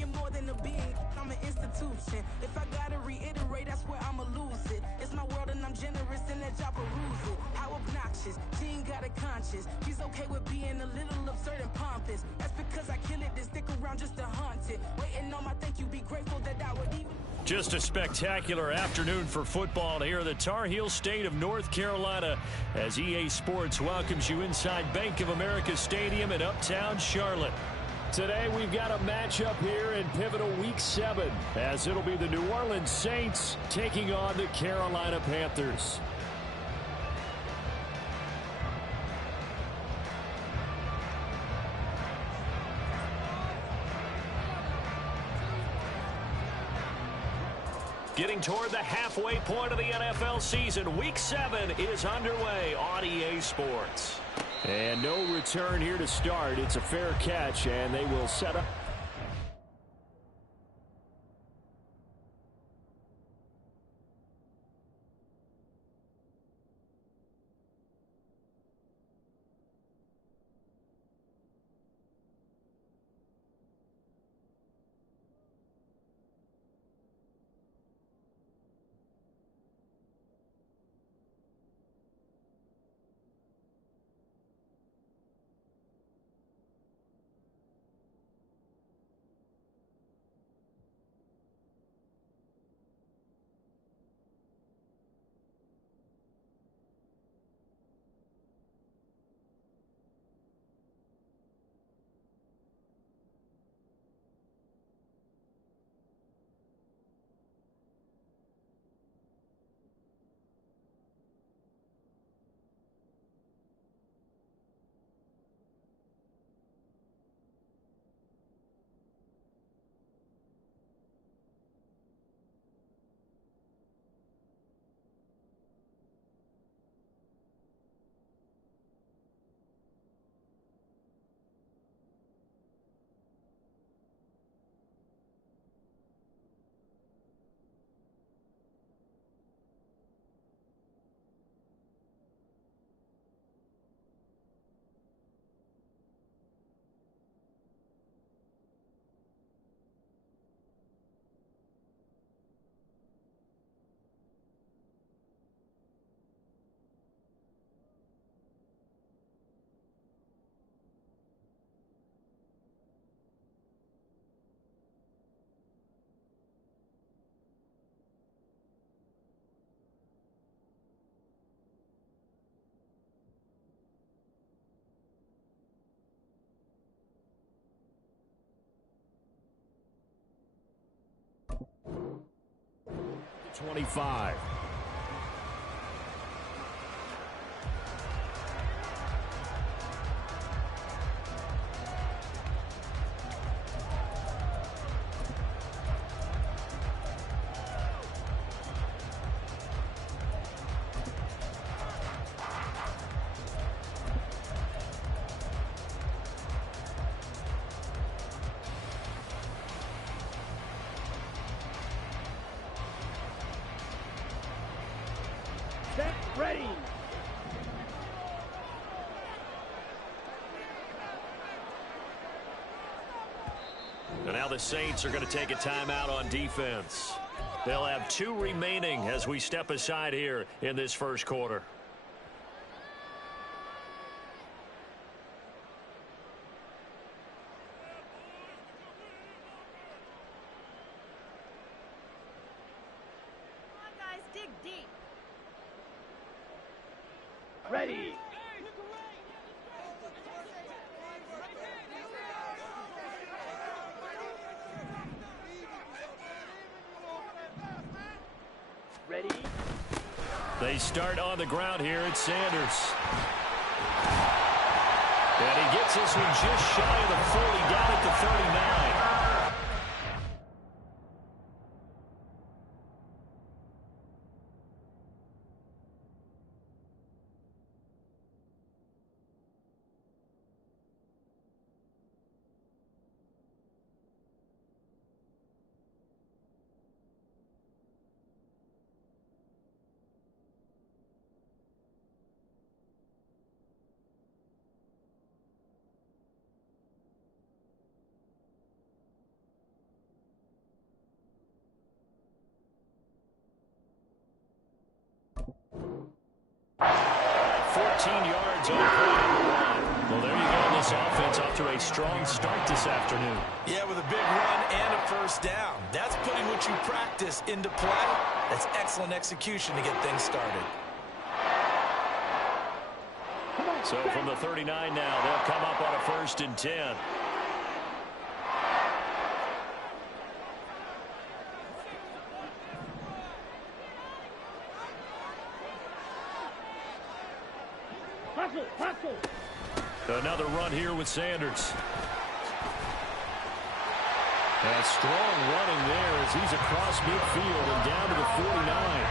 am more than a being, I'm an institution. If I gotta reiterate, that's where I'ma lose it. It's my world and I'm generous and that y'all peruse it. How obnoxious, she ain't got a conscience. She's okay with being a little absurd and pompous. That's because I kill it, then stick around just to haunt it. Waiting on my thank you, be grateful that I would even... Just a spectacular afternoon for football here in the Tar Heel state of North Carolina as EA Sports welcomes you inside Bank of America Stadium in uptown Charlotte. Today we've got a matchup here in pivotal Week 7 as it'll be the New Orleans Saints taking on the Carolina Panthers. Getting toward the halfway point of the NFL season, Week 7 is underway on EA Sports. And no return here to start. It's a fair catch, and they will set up. .25. Ready. And now the Saints are going to take a timeout on defense. They'll have 2 remaining as we step aside here in this first quarter. Come on, guys, dig deep. Ready. Ready. They start on the ground here. It's Sanders. And he gets this one just shy of the 40, down at the 39. yards on play number 1. Well, there you go. This offense off to a strong start this afternoon. Yeah, with a big run and a first down. That's putting what you practice into play. That's excellent execution to get things started. So from the 39 now, they'll come up on a 1st and 10. Another run here with Sanders. And strong running there as he's across midfield and down to the 49.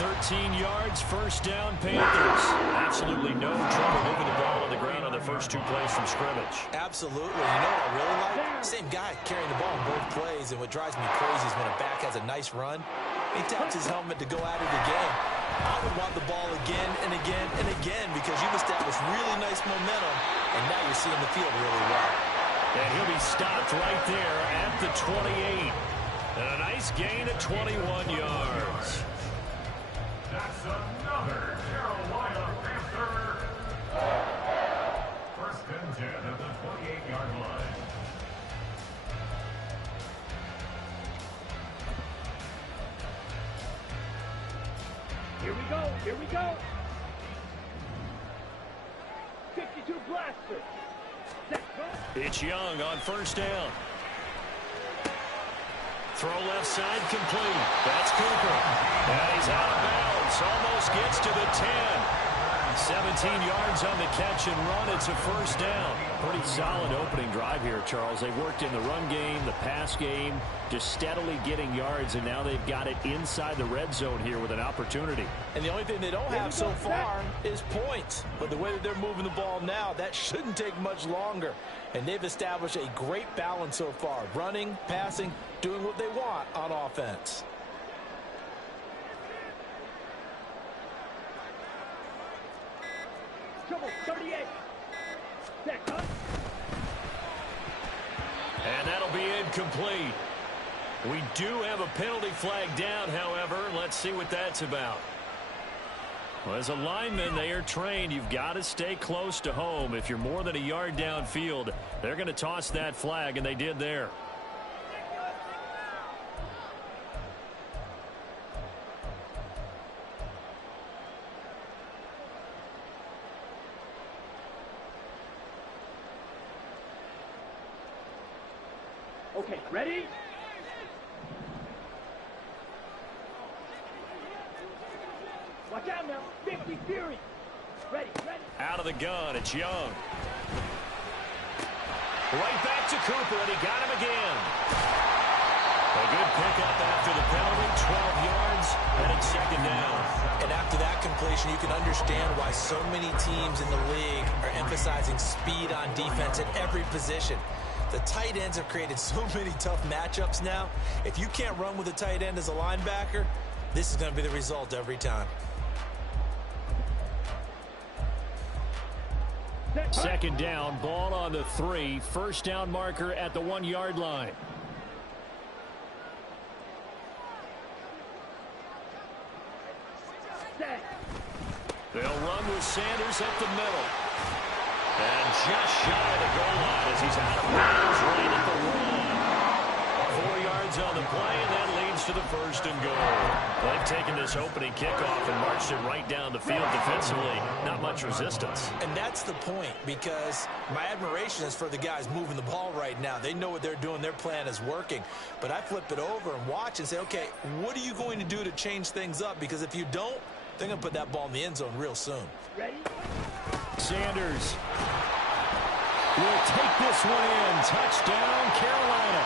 13 yards, first down, Panthers. Absolutely no trouble moving the ball on the ground on the first 2 plays from scrimmage. Absolutely. You know what I really like? Same guy carrying the ball in both plays, and what drives me crazy is when a back has a nice run, he taps his helmet to go at it again. I would want the ball again and again and again because you've established really nice momentum, and now you're seeing the field really well. And he'll be stopped right there at the 28. And a nice gain of 21 yards. That's another Carolina Panther. 1st and 10 at the 28-yard line. Here we go. Here we go. 52 blaster. It's Young on 1st down. Throw left side complete. That's Cooper. And he's out of bounds. Almost gets to the 10. 17 yards on the catch and run. It's a 1st down. Pretty solid opening drive here, Charles. They worked in the run game, the pass game, just steadily getting yards, and now they've got it inside the red zone here with an opportunity. And the only thing they don't have so far is points. But the way that they're moving the ball now, that shouldn't take much longer. And they've established a great balance so far. Running, passing, doing what they want on offense. Trouble, 38. And that'll be incomplete. We do have a penalty flag down, however. Let's see what that's about. Well, as a lineman, they are trained. You've got to stay close to home. If you're more than a yard downfield, they're going to toss that flag, and they did there. Okay, ready? Watch out now. 50 Fury. Ready, ready. Out of the gun, it's Young. Right back to Cooper, and he got him again. A good pickup after the penalty, 12 yards, and it's 2nd down. And after that completion, you can understand why so many teams in the league are emphasizing speed on defense at every position. The tight ends have created so many tough matchups now. If you can't run with a tight end as a linebacker, this is going to be the result every time. 2nd down, ball on the 3. 1st down marker at the 1-yard line. They'll run with Sanders up the middle. And just shy of the goal line as he's out of bounds right at the 1. 4 yards on the play, and that leads to the 1st and goal. They've taken this opening kickoff and marched it right down the field defensively. Not much resistance. And that's the point, because my admiration is for the guys moving the ball right now. They know what they're doing. Their plan is working. But I flip it over and watch and say, okay, what are you going to do to change things up? Because if you don't, they're going to put that ball in the end zone real soon. Ready? Sanders will take this one in. Touchdown, Carolina.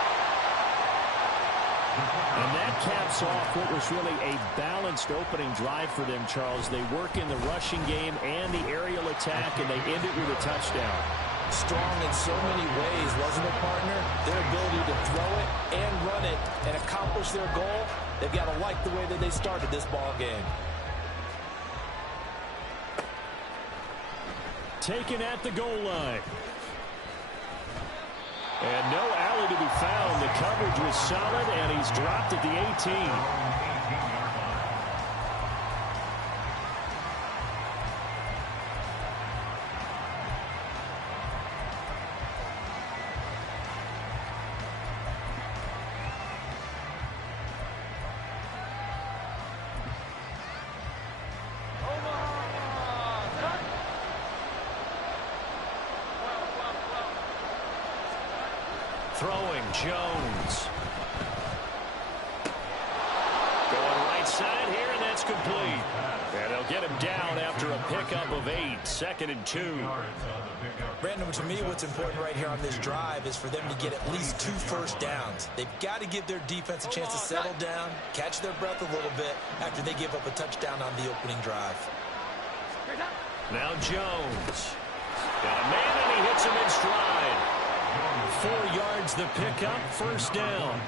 And that caps off what was really a balanced opening drive for them, Charles. They work in the rushing game and the aerial attack, and they end it with a touchdown. Strong in so many ways, wasn't it, partner? Their ability to throw it and run it and accomplish their goal, they've got to like the way that they started this ball game. Taken at the goal line. And no alley to be found. The coverage was solid, and he's dropped at the 18. Throwing, Jones. Going right side here, and that's complete. And they'll get him down after a pickup of 8. 2nd and 2. Brandon, to me, what's important right here on this drive is for them to get at least 2 first downs. They've got to give their defense a chance to settle down, catch their breath a little bit after they give up a touchdown on the opening drive. Now Jones. Got a man, and he hits him in stride. 4 yards the pickup, first down.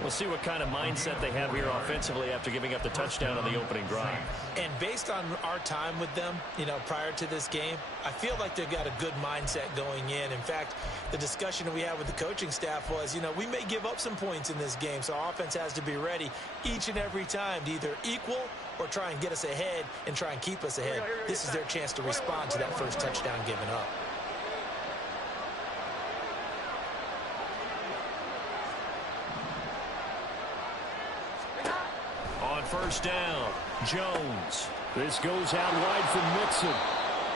We'll see what kind of mindset they have here offensively after giving up the touchdown on the opening drive. And based on our time with them, prior to this game, I feel like they've got a good mindset going in. In fact, the discussion that we had with the coaching staff was, we may give up some points in this game, so our offense has to be ready each and every time to either equal or try and get us ahead and try and keep us ahead. This is their chance to respond to that first touchdown given up. On first down, Jones. This goes out wide from Mixon.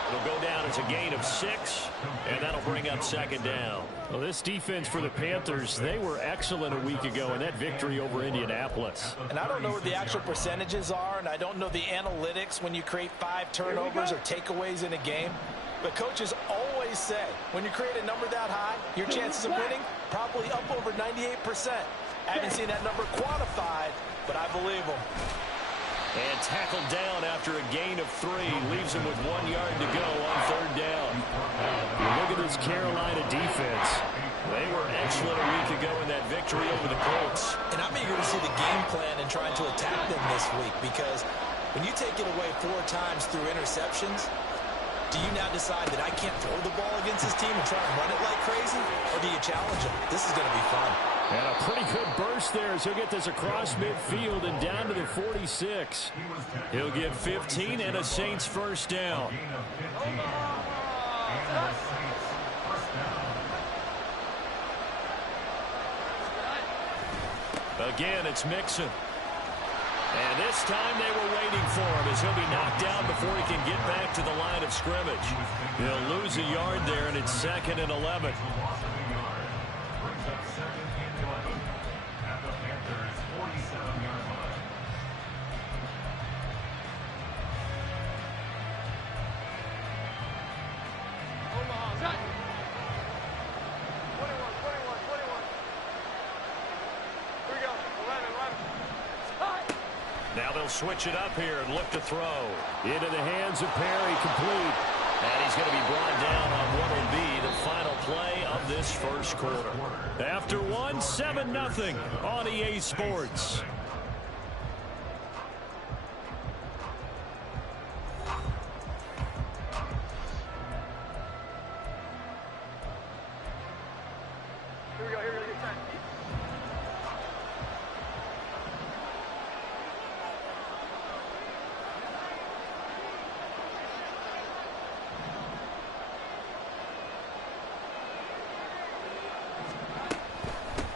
It'll go down as a gain of 6, and that'll bring up 2nd down. Well, this defense for the Panthers, they were excellent a week ago in that victory over Indianapolis. And I don't know what the actual percentages are, and I don't know the analytics when you create 5 turnovers or takeaways in a game. But coaches always say, when you create a number that high, your chances of winning probably up over 98%. I haven't seen that number quantified, but I believe them. And tackled down after a gain of 3. Leaves him with 1 yard to go on 3rd down. You look at this Carolina defense. They were excellent a week ago in that victory over the Colts. And I'm eager to see the game plan and trying to attack them this week, because when you take it away 4 times through interceptions, do you now decide that I can't throw the ball against this team and try and run it like crazy? Or do you challenge them? This is going to be fun. And a pretty good burst there as he'll get this across midfield and down to the 46. He'll get 15 and a Saints first down. Again, it's Mixon. And this time they were waiting for him as he'll be knocked out before he can get back to the line of scrimmage. He'll lose a yard there, and it's 2nd and 11. Now they'll switch it up here and look to throw. Into the hands of Perry, complete. And he's going to be brought down on what will be the final play of this first quarter. After 1, 7-0 on EA Sports.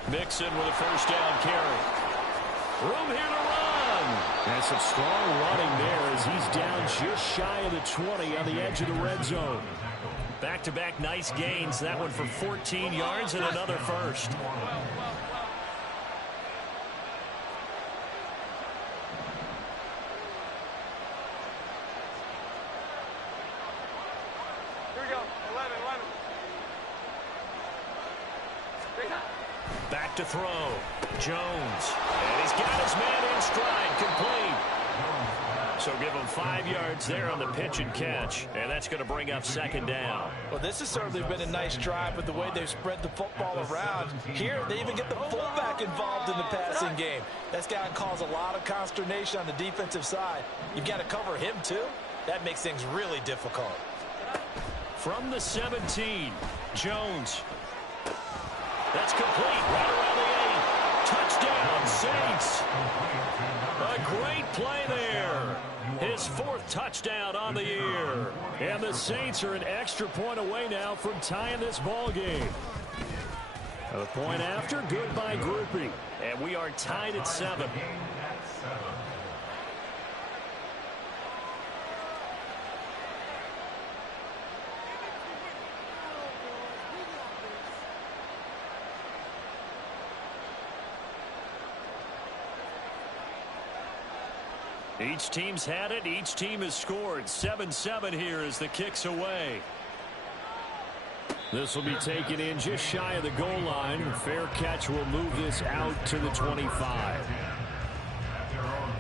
Mixon with a first down carry. Room here to run. And some strong running there as he's down just shy of the 20 on the edge of the red zone. Back-to-back nice gains. That one for 14 yards and another first. Back to throw. Jones. And he's got his man in stride. Complete. So give him 5 yards there on the pitch and catch. And that's going to bring up 2nd down. Well, this has certainly been a nice drive with the way they've spread the football around. Here, they even get the fullback involved in the passing game. That's got to cause a lot of consternation on the defensive side. You've got to cover him, too. That makes things really difficult. From the 17, Jones. That's complete. Right around the 8. Touchdown, Saints. A great play there. His 4th touchdown on the year. And the Saints are an extra point away now from tying this ball game. A point after, good by grouping. And we are tied at 7. Each team's had it. Each team has scored. 7-7 here as the kick's away. This will be taken in just shy of the goal line. Fair catch will move this out to the 25. At their own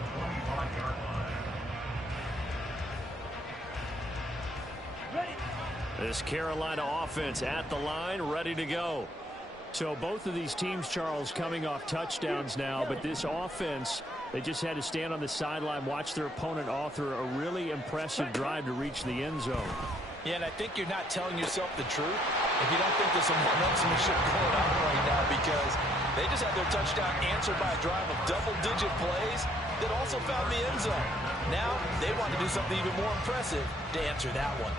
25-yard line. This Carolina offense at the line, ready to go. So both of these teams, Charles, coming off touchdowns now, but this offense, they just had to stand on the sideline, watch their opponent author a really impressive drive to reach the end zone. Yeah, and I think you're not telling yourself the truth if you don't think there's some momentum going on right now, because they just had their touchdown answered by a drive of double-digit plays that also found the end zone. Now they want to do something even more impressive to answer that one.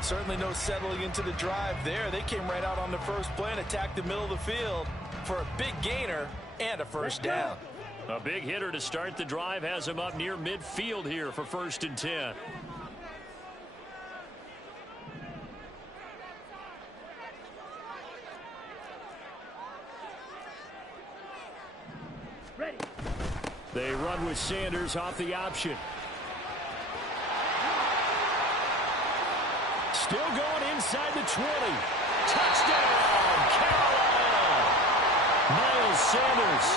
Certainly no settling into the drive there. They came right out on the first play and attacked the middle of the field for a big gainer and a first down. A big hitter to start the drive has him up near midfield here for 1st and 10. Ready. They run with Sanders off the option. Still going inside the 20. Touchdown, Carolina! Miles Sanders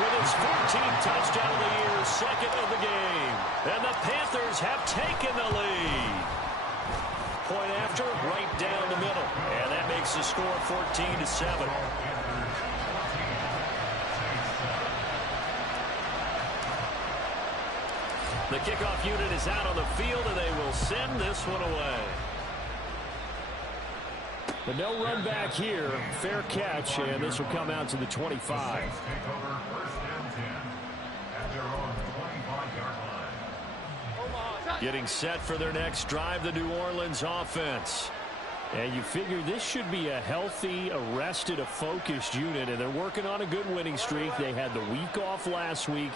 with his 14th touchdown of the year, 2nd of the game. And the Panthers have taken the lead. Point after, right down the middle. And that makes the score 14-7. The kickoff unit is out on the field, and they will send this one away. But no run back here. Fair catch, and this will come out to the 25. Take over 1st and 10 at their own 25-yard line. Getting set for their next drive, the New Orleans offense. And you figure this should be a healthy, arrested, a focused unit, and they're working on a good winning streak. They had the week off last week.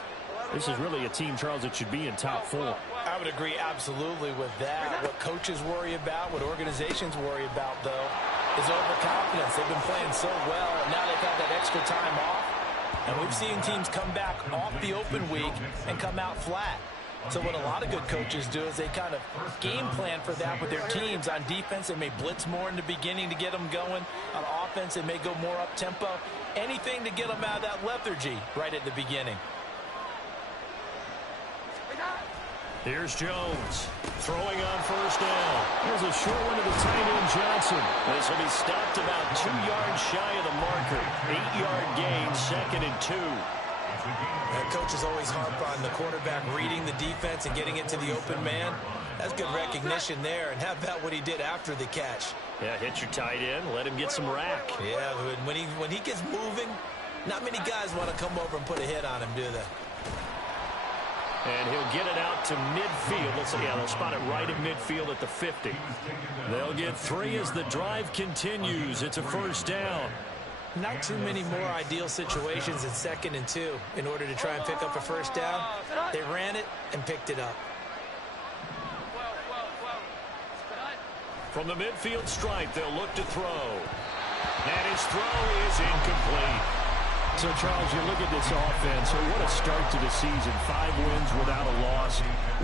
This is really a team, Charles, that should be in top 4. I would agree absolutely with that. What coaches worry about, what organizations worry about, though, is overconfidence. They've been playing so well, and now they've had that extra time off. And we've seen teams come back off the open week and come out flat. So what a lot of good coaches do is they kind of game plan for that with their teams. On defense, they may blitz more in the beginning to get them going. On offense, they may go more up-tempo. Anything to get them out of that lethargy right at the beginning. Here's Jones throwing on 1st down. There's a short one to the tight end, Johnson. This will be stopped about 2 yards shy of the marker. 8-yard gain, 2nd and 2. And coaches always harp on the quarterback reading the defense and getting it to the open man. That's good recognition there. And how about what he did after the catch? Yeah, hit your tight end, let him get some rack. Yeah, when he gets moving, not many guys want to come over and put a hit on him, do they? And he'll get it out to midfield. Let's see, yeah, they'll spot it right at midfield at the 50. They'll get 3 as the drive continues. It's a 1st down. Not too many more ideal situations in 2nd and 2 in order to try and pick up a 1st down. They ran it and picked it up. From the midfield stripe, they'll look to throw. And his throw is incomplete. So, Charles, you look at this offense, what a start to the season. 5 wins without a loss.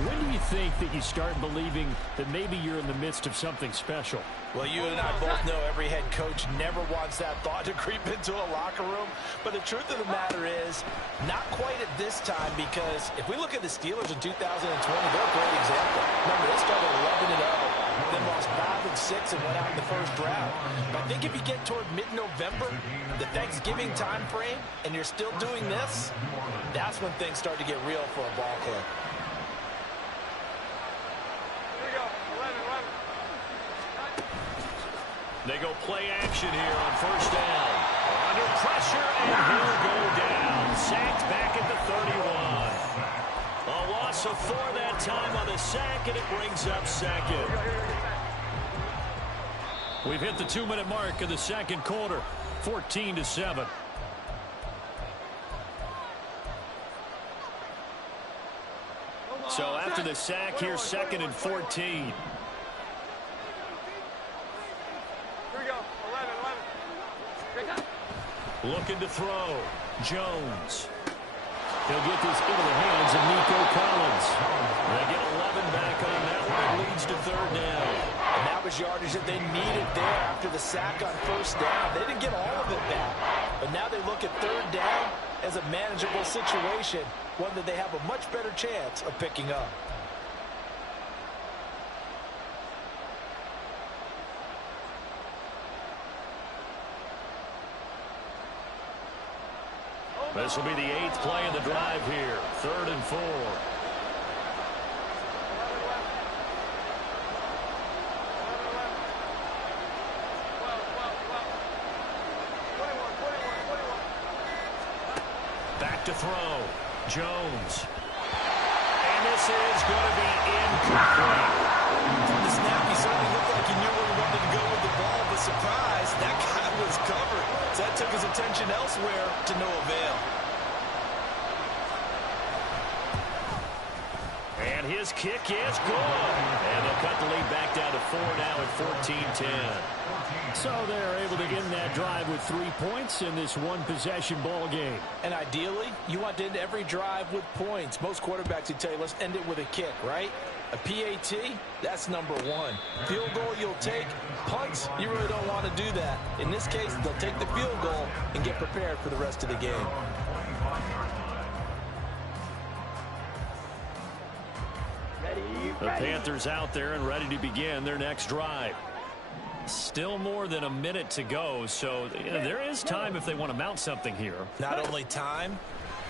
When do you think that you start believing that maybe you're in the midst of something special? Well, you and I both know every head coach never wants that thought to creep into a locker room. But the truth of the matter is, not quite at this time, because if we look at the Steelers in 2020, they're a great example. Remember, they started 11-0. Then lost 5 and 6 and went out in the 1st round. But I think if you get toward mid-November, the Thanksgiving time frame, and you're still doing this, that's when things start to get real for a ball club. Here we go. 11. They go play action here on 1st down. Under pressure, and he'll go down. Sacked back at the 31. A loss of 4 that time on the sack, and it brings up 2nd. We've hit the 2-minute mark of the 2nd quarter, 14-7. So after the sack, here's 2nd and 14. Here we go. 11. Looking to throw. Jones. He'll get this into the hands of Nico Collins. They get 11 back on that one. It leads to third down. And that was yardage that they needed there after the sack on first down. They didn't get all of it back. But now they look at third down as a manageable situation, one that they have a much better chance of picking up. This will be the 8th play of the drive here. 3rd and 4. Back to throw. Jones. And this is going to be incomplete. From the snap, he certainly looked like he knew where he wanted to go with the ball, but surprise, that guy was covered. So that took his attention elsewhere to no avail. And his kick is good. And they'll cut the lead back down to 4 now at 14-10. So they're able to end that drive with 3 points in this one-possession ball game. And ideally, you want to end every drive with points. Most quarterbacks would tell you, let's end it with a kick, right? A PAT, that's number 1. Field goal you'll take. Punts, you really don't want to do that. In this case, they'll take the field goal and get prepared for the rest of the game. The Panthers out there and ready to begin their next drive. Still more than a minute to go, so there is time if they want to mount something here. Not only time,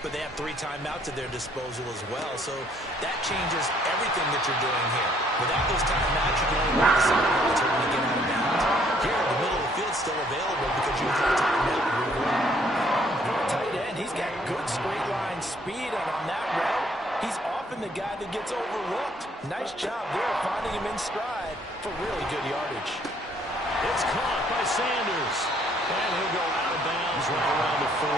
but they have 3 timeouts at their disposal as well, so that changes everything that you're doing here. Without those timeouts, you can only run the sidelines when you get out of bounds. Here, the middle of the field's still available because you have timeout to move on. Tight end, he's got good straight line speed, and on that route, he's often the guy that gets overlooked. Nice job there finding him in stride for really good yardage. It's caught by Sanders. And he'll go out of bounds right around the 40.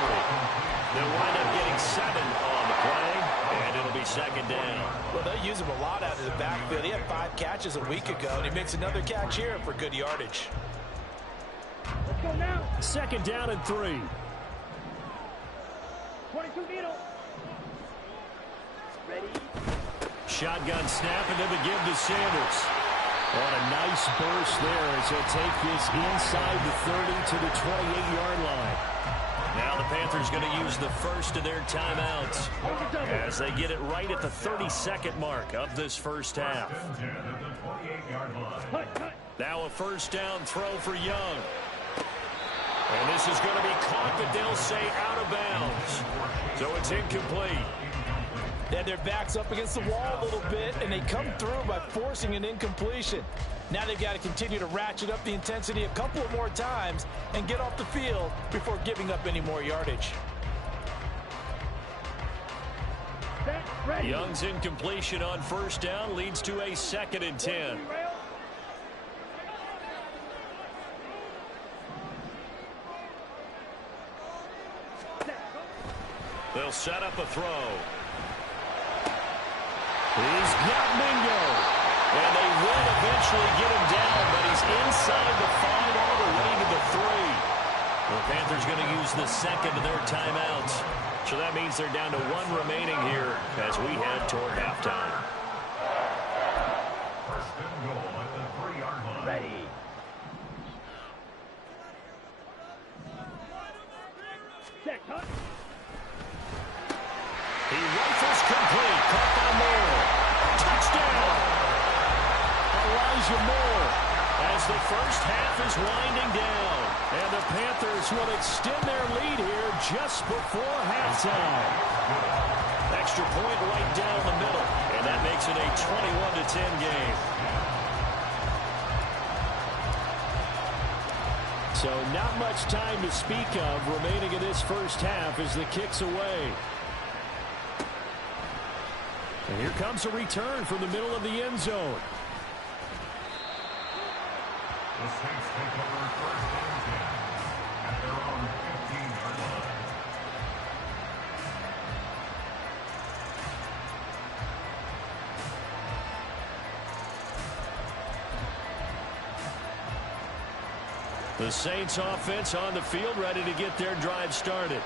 They'll wind up getting 7 on the play, and it'll be 2nd down. Well, they'll use him a lot out of the backfield. He had 5 catches a week ago, and he makes another catch here for good yardage. Let's go now. 2nd down and 3. 22 middle. Ready. Shotgun snap and then the give to Sanders. What a nice burst there as he'll take this inside the 30 to the 28-yard line. Now the Panthers going to use the first of their timeouts as they get it right at the 32nd mark of this first half. Now a first down throw for Young. And this is going to be caught, but they'll say out of bounds. So it's incomplete. They had their backs up against the wall a little bit, and they come through by forcing an incompletion. Now they've got to continue to ratchet up the intensity a couple of more times and get off the field before giving up any more yardage. Young's incompletion on first down leads to a 2nd and 10. They'll set up a throw. He's got Mingo. And they will eventually get him down, but he's inside the 5 all the way to the 3. The Panthers going to use the 2nd of their timeouts. So that means they're down to 1 remaining here as we head toward halftime. First and goal at the 3-yard line. Ready. Check, cut. He rifles complete. Caught by Moore. Touchdown. Elijah Moore as the first half is winding down. And the Panthers will extend their lead here just before halftime. Extra point right down the middle. And that makes it a 21-10 game. So not much time to speak of remaining in this first half as the kick's away. And here comes a return from the middle of the end zone. The Saints take over first and 10 at their own 15-yard line. The Saints offense on the field ready to get their drive started.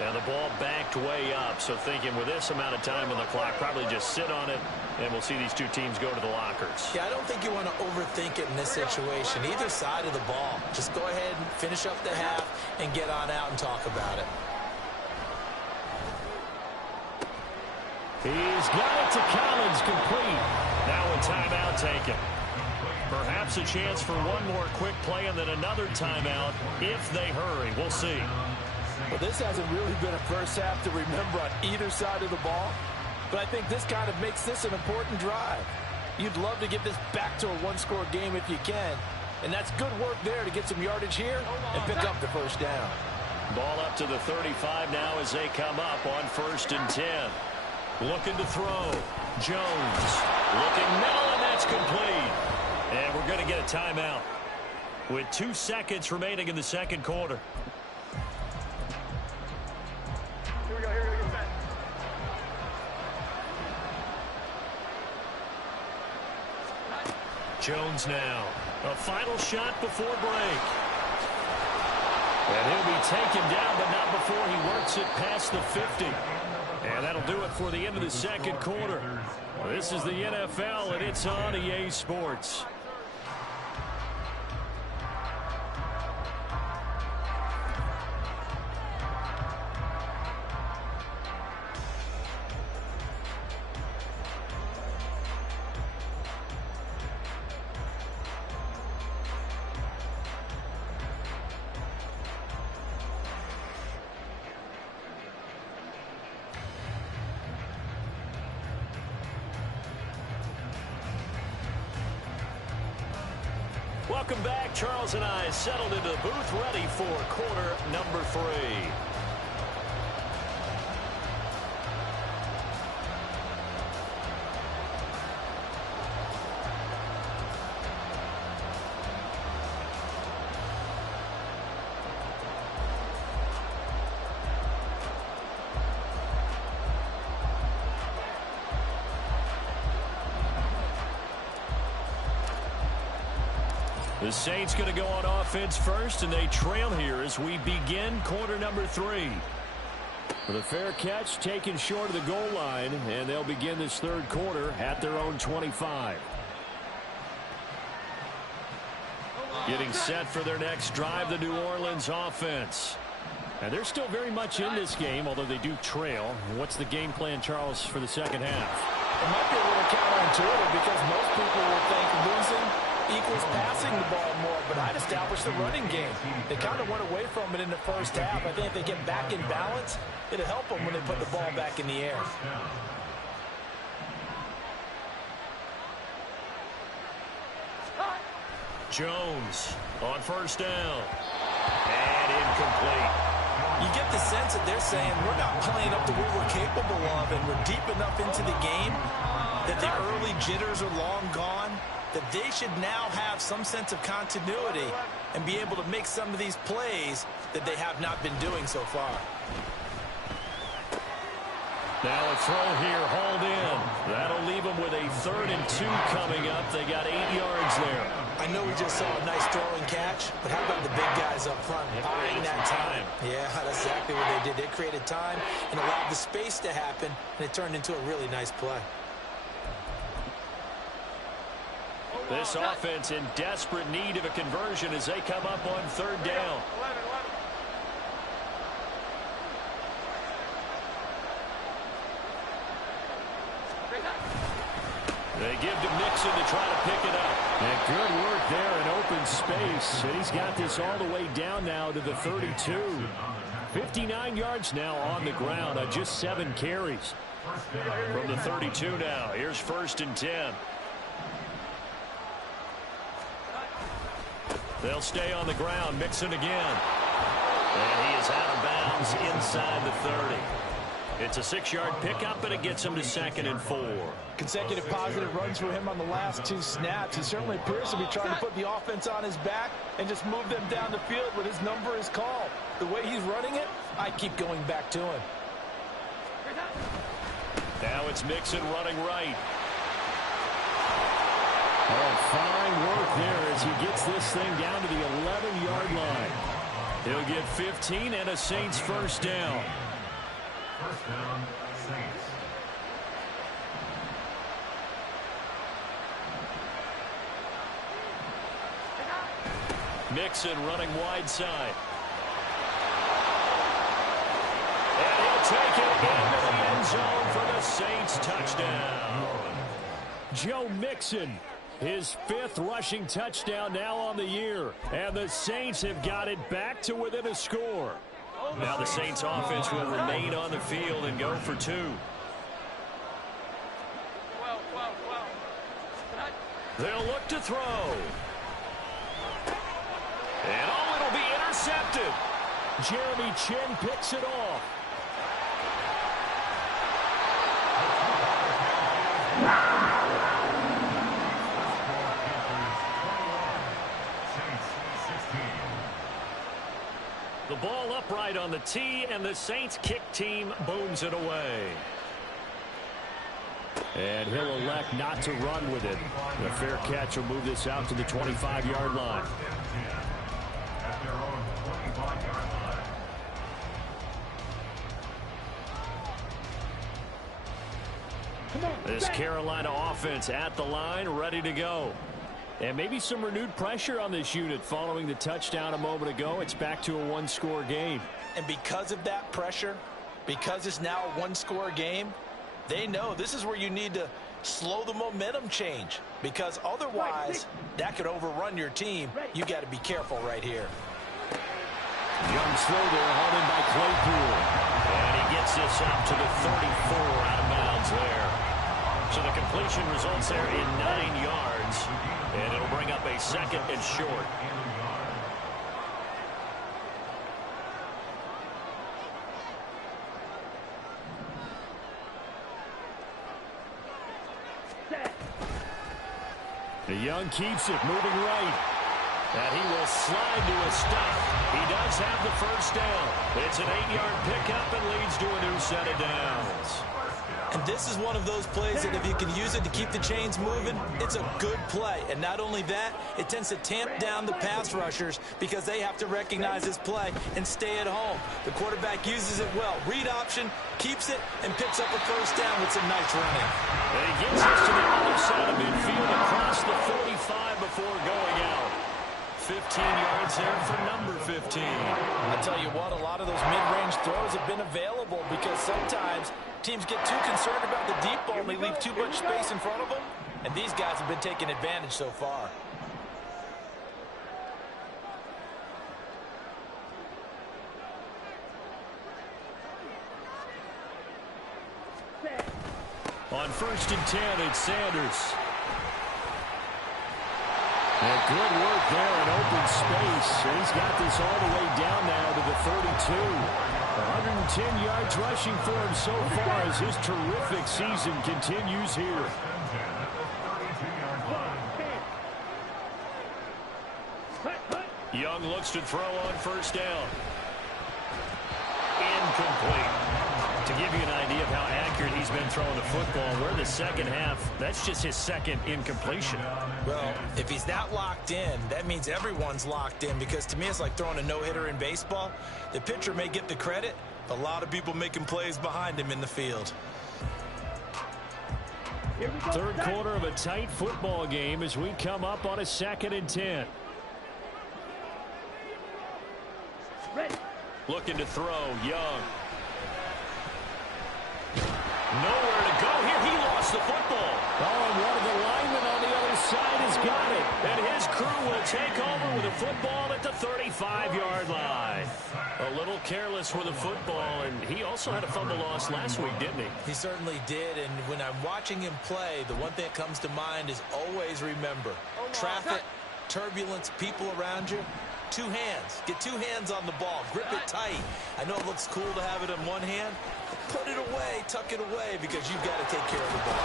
And the ball backed way up. So thinking with this amount of time on the clock, probably just sit on it, and we'll see these two teams go to the lockers. Yeah, I don't think you want to overthink it in this situation. Either side of the ball. Just go ahead and finish up the half and get on out and talk about it. He's got it to Collins, complete. Now a timeout taken. Perhaps a chance for one more quick play and then another timeout if they hurry. We'll see. Well, this hasn't really been a first half to remember on either side of the ball, but I think this kind of makes this an important drive. You'd love to get this back to a one-score game if you can, and that's good work there to get some yardage here and pick up the first down. Ball up to the 35 now as they come up on 1st and 10. Looking to throw. Jones looking middle, and that's complete. And we're going to get a timeout with 2 seconds remaining in the second quarter. Here we go, get set. Jones now. A final shot before break. And he'll be taken down, but not before he works it past the 50. And that'll do it for the end of the second quarter. This is the NFL, and it's on EA Sports. Welcome back. Charles and I settled into the booth, ready for quarter number 3. The Saints going to go on offense first, and they trail here as we begin quarter number 3. With a fair catch taken short of the goal line, and they'll begin this third quarter at their own 25. Getting set for their next drive, the New Orleans offense. And they're still very much in this game, although they do trail. What's the game plan, Charles, for the second half? It might be a little counterintuitive because most people will think losing equals passing the ball more, but I'd establish the running game. They kind of went away from it in the first half. I think if they get back in balance, it'll help them when they put the ball back in the air. Jones on first down. And incomplete. You get the sense that they're saying we're not playing up to what we're capable of, and we're deep enough into the game that the early jitters are long gone, that they should now have some sense of continuity and be able to make some of these plays that they have not been doing so far. Now a throw here, hauled in. That'll leave them with a 3rd and 2 coming up. They got 8 yards there. I know we just saw a nice throwing catch, but how about the big guys up front buying that time? Yeah, that's exactly what they did. They created time and allowed the space to happen, and it turned into a really nice play. This offense in desperate need of a conversion as they come up on 3rd down. They give to Mixon to try to pick it up. And good work there in open space. And he's got this all the way down now to the 32. 59 yards now on the ground on just 7 carries. From the 32 now. Here's 1st and 10. They'll stay on the ground. Mixon again. And he is out of bounds inside the 30. It's a 6-yard pickup, and it gets him to 2nd and 4. Consecutive positive runs for him on the last 2 snaps. He certainly appears to be trying to put the offense on his back and just move them down the field when his number is called. The way he's running it, I keep going back to him. Now it's Mixon running right. Oh, fine work there as he gets this thing down to the 11-yard line. He'll get 15 and a Saints first down. First down, Saints. Mixon running wide side. And he'll take it into the end zone for the Saints touchdown. Joe Mixon, his 5th rushing touchdown now on the year. And the Saints have got it back to within a score. Now the Saints offense will remain on the field and go for 2. They'll look to throw. And it'll be intercepted. Jeremy Chin picks it off. The ball upright on the tee, and the Saints kick team booms it away. And he'll elect not to run with it. A fair catch will move this out to the 25-yard line. At their own 25-yard line. This Carolina offense at the line, ready to go. And maybe some renewed pressure on this unit following the touchdown a moment ago. It's back to a 1-score game. And because of that pressure, because it's now a 1-score game, they know this is where you need to slow the momentum change, because otherwise that could overrun your team. You got to be careful right here. Young throw there, hauled in by Claypool. And he gets this out to the 34, out of bounds there. So the completion results there in 9 yards. And it'll bring up a 2nd and short. The Young keeps it, moving right. And he will slide to a stop. He does have the first down. It's an 8-yard pickup and leads to a new set of downs. And this is one of those plays that if you can use it to keep the chains moving, it's a good play. And not only that, it tends to tamp down the pass rushers because they have to recognize this play and stay at home. The quarterback uses it well. Read option, keeps it, and picks up a first down with some nice running. And he gets us to the other side of midfield across the 45 before going out. 15 yards there for number 15. I tell you what, a lot of those mid-range throws have been available because sometimes teams get too concerned about the deep ball and they leave too much space in front of them. And these guys have been taking advantage so far. On 1st and 10, it's Sanders. And good work there in open space. And he's got this all the way down now to the 32. 110 yards rushing for him so far as his terrific season continues here. Young looks to throw on 1st down. Incomplete. To give you an idea of how accurate he's been throwing the football, we're in the second half. That's just his 2nd incompletion. Well, if he's not locked in, that means everyone's locked in, because to me it's like throwing a no-hitter in baseball. The pitcher may get the credit, a lot of people making plays behind him in the field. 3rd quarter of a tight football game as we come up on a 2nd and 10. Looking to throw, Young. Nowhere to go here. He lost the football. Oh, and one of the linemen on the other side has got it. And his crew will take over with the football at the 35-yard line. A little careless with the football, and he also had a fumble loss last week, didn't he? He certainly did, and when I'm watching him play, the one thing that comes to mind is always remember, traffic, turbulence, people around you. 2 hands. Get 2 hands on the ball. Grip it tight. I know it looks cool to have it in one hand, but put it away, tuck it away, because you've got to take care of the ball.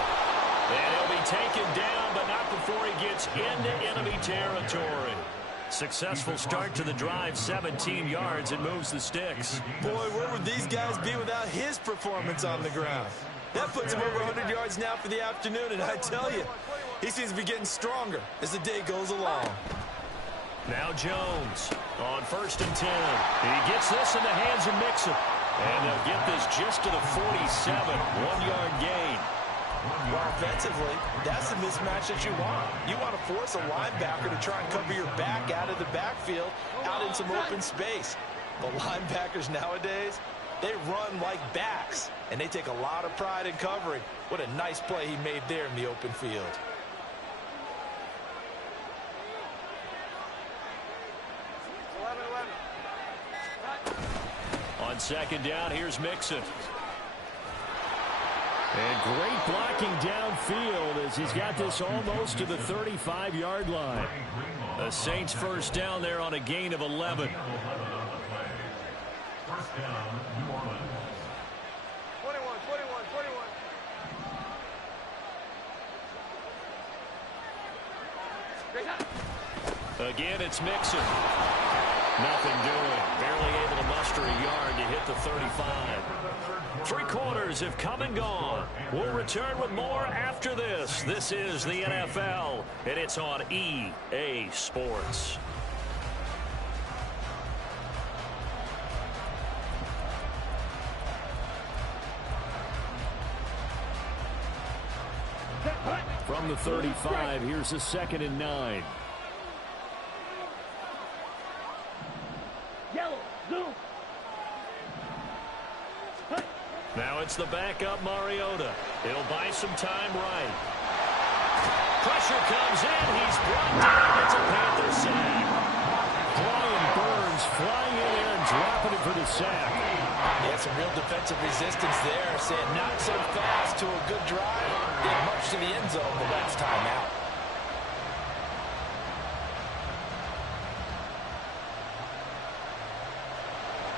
And he'll be taken down, but not before he gets into enemy territory. Successful start to the drive, 17 yards, and moves the sticks. Boy, where would these guys be without his performance on the ground? That puts him over 100 yards now for the afternoon, and I tell you, he seems to be getting stronger as the day goes along. Now Jones on 1st and 10. He gets this in the hands of Mixon. And they'll get this just to the 47. 1-yard gain. Well, offensively, that's the mismatch that you want. You want to force a linebacker to try and cover your back out of the backfield, out in some open space. The linebackers nowadays, they run like backs, and they take a lot of pride in covering. What a nice play he made there in the open field. On 2nd down, here's Mixon. And great blocking downfield as he's got this almost to the 35-yard line. The Saints 1st down there on a gain of 11. 1st down, New Orleans. 21. Again, it's Mixon. Nothing doing. Barely able to muster a yard to hit the 35. 3 quarters have come and gone. We'll return with more after this. This is the NFL, and it's on EA Sports. From the 35, here's a 2nd and 9. Yellow, zoom. Now it's the backup Mariota. He'll buy some time right. Pressure comes in. He's brought down. It's a Panther sack. Brian Burns flying in there and dropping it for the sack. Yeah, some real defensive resistance there. Saying not so fast to a good drive. Did much to the end zone the last time out.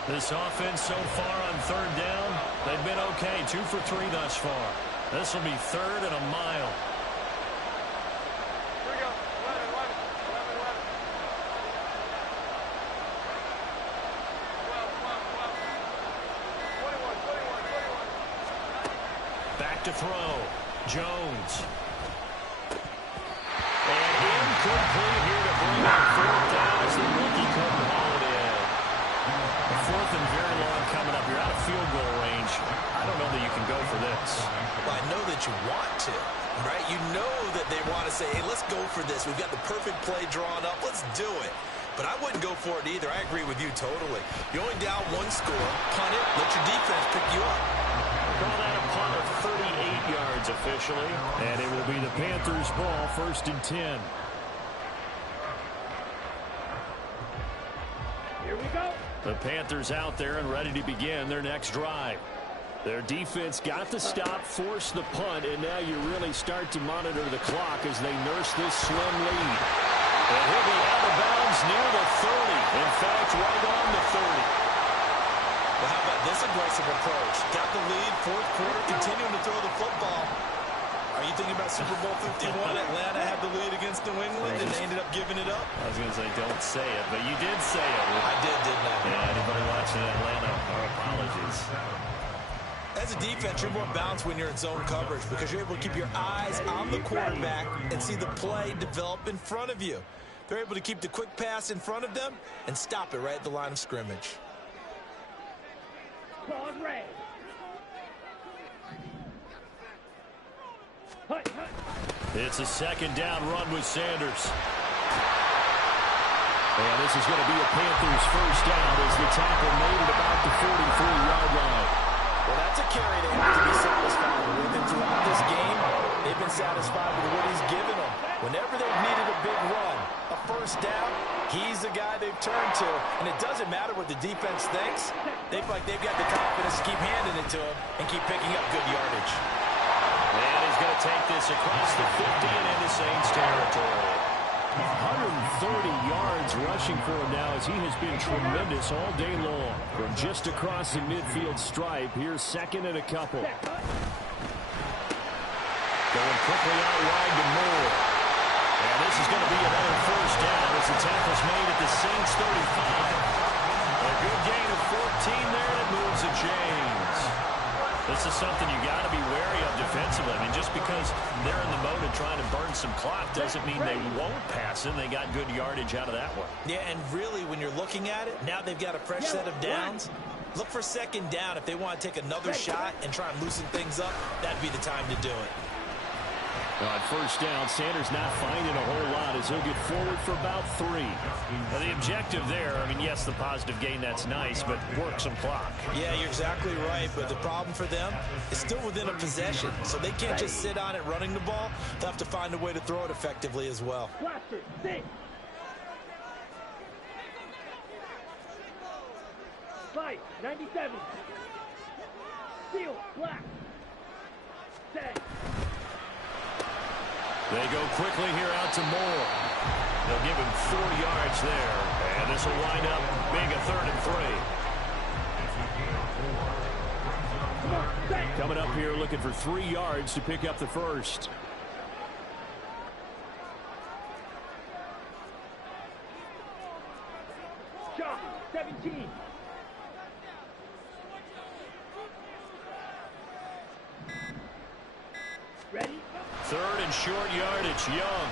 This offense so far on 3rd down, they've been okay. 2 for 3 thus far. This will be 3rd and a mile. Here we go. 11. Back to throw. Jones. And incomplete here to bring up 4th down as the rookie couldn't haul it in. 4th and very long coming up. You're out of field goal range. I don't know that you can go for this. Well, I know that you want to, right? You know that they want to say, hey, let's go for this. We've got the perfect play drawn up. Let's do it. But I wouldn't go for it either. I agree with you totally. You're only down 1 score. Punt it. Let your defense pick you up. Call that a punt of 38 yards officially. And it will be the Panthers' ball, 1st and 10. Here we go. The Panthers out there and ready to begin their next drive. Their defense got the stop, forced the punt, and now you really start to monitor the clock as they nurse this slim lead. And he'll be out of bounds near the 30. In fact, right on the 30. Well, how about this aggressive approach? Got the lead, 4th quarter, continuing to throw the football. Are you thinking about Super Bowl 51? Atlanta had the lead against New England, and they ended up giving it up. I was going to say, don't say it, but you did say it. I did, didn't I? Yeah, anybody watching Atlanta, our apologies. As a defense, you're more balanced when you're in zone coverage because you're able to keep your eyes on the quarterback and see the play develop in front of you. They're able to keep the quick pass in front of them and stop it right at the line of scrimmage. Ball red. It's a 2nd down run with Sanders. And this is going to be a Panthers 1st down as the tackle made at about the 43-yard line. Well, that's a carry they have to be satisfied with. And throughout this game, they've been satisfied with what he's given them. Whenever they've needed a big run, a 1st down, he's the guy they've turned to. And it doesn't matter what the defense thinks. They feel like they've got the confidence to keep handing it to him and keep picking up good yardage. And he's going to take this across the 50 and into Saints territory. 130 yards rushing for him now as he has been tremendous all day long. From just across the midfield stripe, here's 2nd and a couple. Going quickly out wide to Moore. And this is going to be another 1st down as the tackle's made at the Saints 35. A good gain of 14 there, and it moves to James. This is something you got to be wary of defensively. I mean, just because they're in the mode of trying to burn some clock doesn't mean they won't pass it. They got good yardage out of that one. Yeah, and really, when you're looking at it, now they've got a fresh set of downs. Look for second down if they want to take another shot and try and loosen things up. That'd be the time to do it. On first down, Sanders not finding a whole lot as he'll get forward for about 3. Now, the objective there, I mean, yes, the positive gain, that's nice, but work some clock. Yeah, you're exactly right, but the problem for them is still within a possession, so they can't just sit on it running the ball. They'll have to find a way to throw it effectively as well. Blaster, six. 97. Steel, black. 10. They go quickly here out to Moore. They'll give him 4 yards there. And this will wind up being a 3rd and 3. Coming up here looking for 3 yards to pick up the first. Shot, 17. Ready? 3rd and short yardage. Young.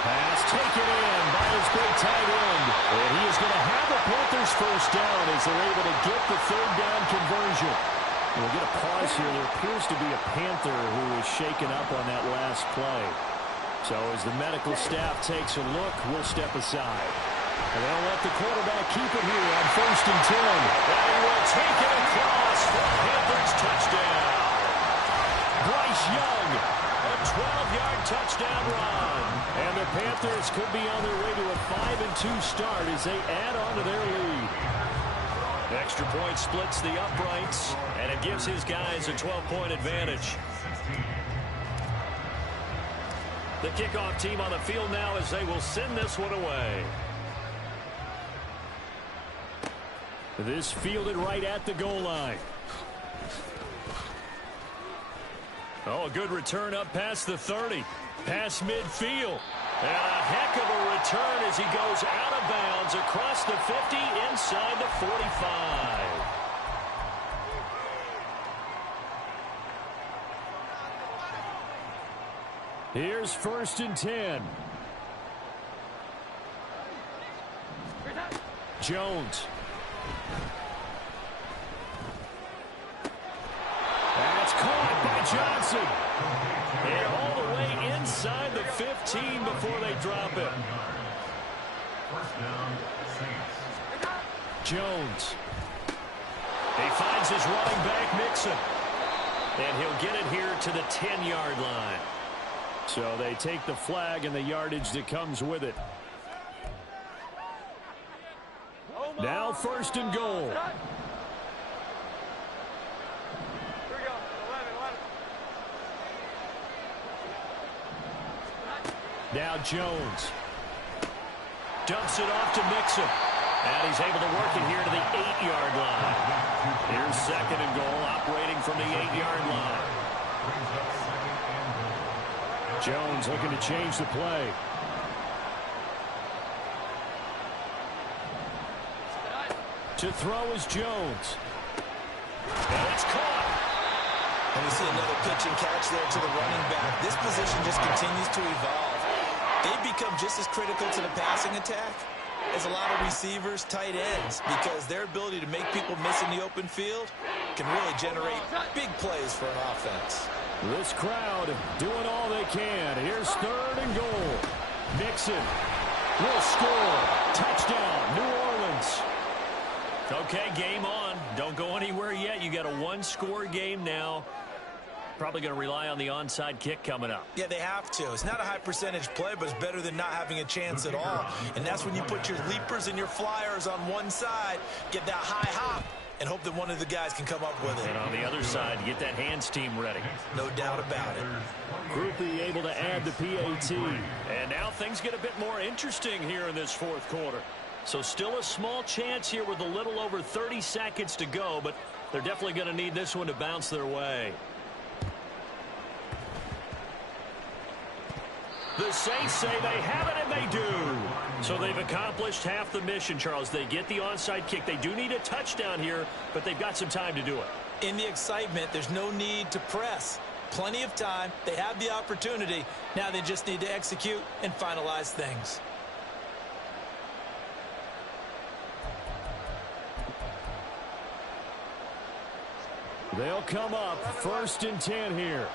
Pass taken in by his great tight end. And he is going to have the Panthers first down as they're able to get the 3rd down conversion. And we'll get a pause here. There appears to be a Panther who is shaken up on that last play. So as the medical staff takes a look, we'll step aside. And they'll let the quarterback keep it here on 1st and 10. And will take it across for Panthers touchdown. Bryce Young, a 12-yard touchdown run. And the Panthers could be on their way to a 5-2 start as they add on to their lead. Extra point splits the uprights, and it gives his guys a 12-point advantage. The kickoff team on the field now as they will send this one away. This fielded right at the goal line. Oh, a good return up past the 30. Past midfield. And a heck of a return as he goes out of bounds across the 50 inside the 45. Here's 1st and 10. Jones. That's caught by Johnson. And all the way inside the 15 before they drop it. Jones. He finds his running back, Mixon. And he'll get it here to the 10-yard line. So they take the flag and the yardage that comes with it. Now 1st and goal. Now Jones. Dumps it off to Mixon. And he's able to work it here to the 8-yard line. Here's 2nd and goal, operating from the 8-yard line. Jones looking to change the play. To throw is Jones. And it's caught. And we see another pitch and catch there to the running back. This position just continues to evolve. They've become just as critical to the passing attack as a lot of receivers, tight ends, because their ability to make people miss in the open field can really generate big plays for an offense. This crowd doing all they can. Here's 3rd and goal. Mixon will score. Touchdown, New Orleans. Okay, game on. Don't go anywhere yet. You got a 1-score game now. Probably going to rely on the onside kick coming up. Yeah, they have to. It's not a high percentage play, but it's better than not having a chance at all. And that's when you put your leapers and your flyers on one side, get that high hop, and hope that one of the guys can come up with it. And on the other side, get that hands team ready. No doubt about it. Groupie able to add the PAT. And now things get a bit more interesting here in this 4th quarter. So still a small chance here with a little over 30 seconds to go, but they're definitely going to need this one to bounce their way. The Saints say they have it, and they do. So they've accomplished half the mission, Charles. They get the onside kick. They do need a touchdown here, but they've got some time to do it. In the excitement, there's no need to press. Plenty of time. They have the opportunity. Now they just need to execute and finalize things. They'll come up 1st and 10 here.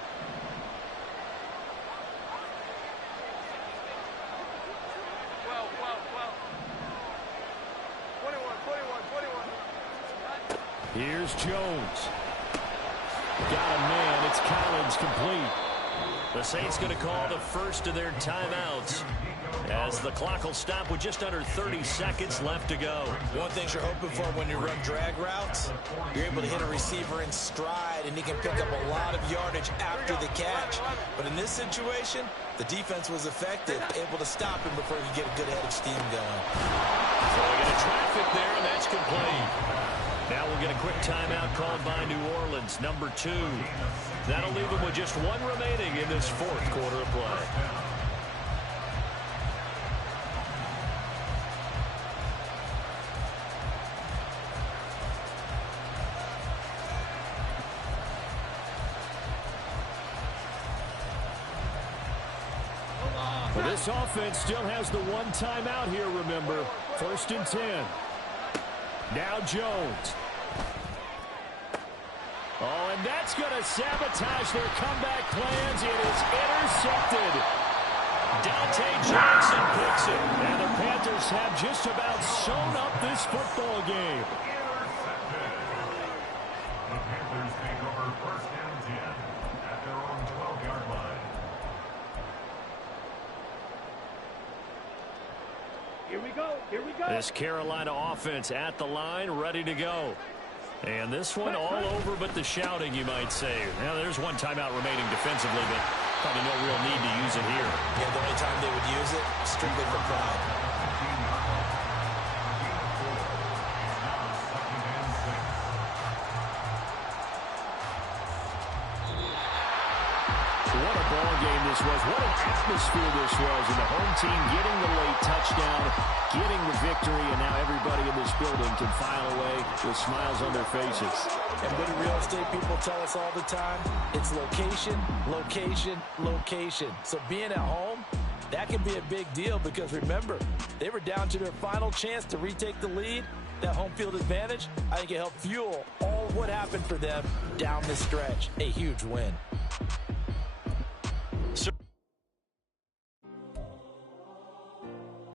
Here's Jones. Got a man. It's Collins complete. The Saints going to call the first of their timeouts as the clock will stop with just under 30 seconds left to go. One thing you're hoping for when you run drag routes, you're able to hit a receiver in stride, and he can pick up a lot of yardage after the catch. But in this situation, the defense was effective, able to stop him before he could get a good head of steam going. So we get a traffic there, and that's complete. Now we'll get a quick timeout called by New Orleans, number 2. That'll leave them with just 1 remaining in this 4th quarter of play. Well, this offense still has the 1 timeout here, remember. 1st and 10. Now Jones. Oh, and that's going to sabotage their comeback plans. It is intercepted. Dante Johnson picks it. And the Panthers have just about sewn up this football game. The Panthers take over 1st and 10 at their own 12-yard line. Here we go. Here we go. This Carolina offense at the line, ready to go. And this one all over but the shouting, you might say. Now, there's 1 timeout remaining defensively, but probably no real need to use it here. Yeah, the only time they would use it, strictly for pride. What a ball game this was. What an atmosphere this was. And the home team getting the late touchdown, getting the victory, and now everybody in this building can file away with smiles on their faces. And what do real estate people tell us all the time? It's location, location, location. So being at home, that can be a big deal because remember, they were down to their final chance to retake the lead. That home field advantage, I think it helped fuel all of what happened for them down the stretch. A huge win.